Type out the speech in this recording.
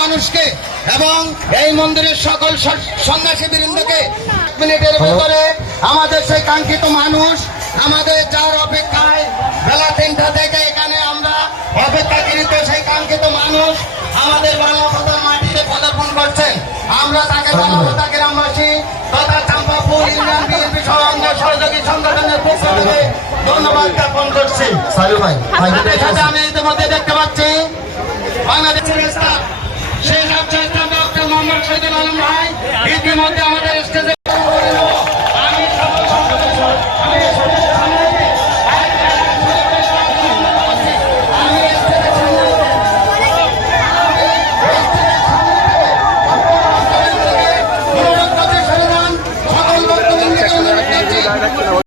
মানুষকে এবং এই মন্দিরের সকল সন্ন্যাসী বৃন্দকে এক মিনিটের ভেতরে আমাদের সেই কাঙ্ক্ষিত মানুষ আমাদের যার অপেক্ষায় বেলা তিনটা থেকে এখানে আমরা অপেক্ষাকৃত সেই কাঙ্ক্ষিত মানুষ আমাদের বাংলাপতার মাটিতে পদার্পণ করছেন। আমরা তাকে বাংলাপতা গ্রামবাসী তথা চাম্পাপুর ইউনিয়ন বিএনপি সহ অঙ্গ সহযোগী সংগঠনের পক্ষ থেকে ধন্যবাদ জ্ঞাপন করছি। আমি ইতিমধ্যে দেখতে পাচ্ছি বাংলাদেশের স্টাফ আফজাল মোহাম্মদ শহীদুল আলম ভাই ইতিমধ্যে আমাদের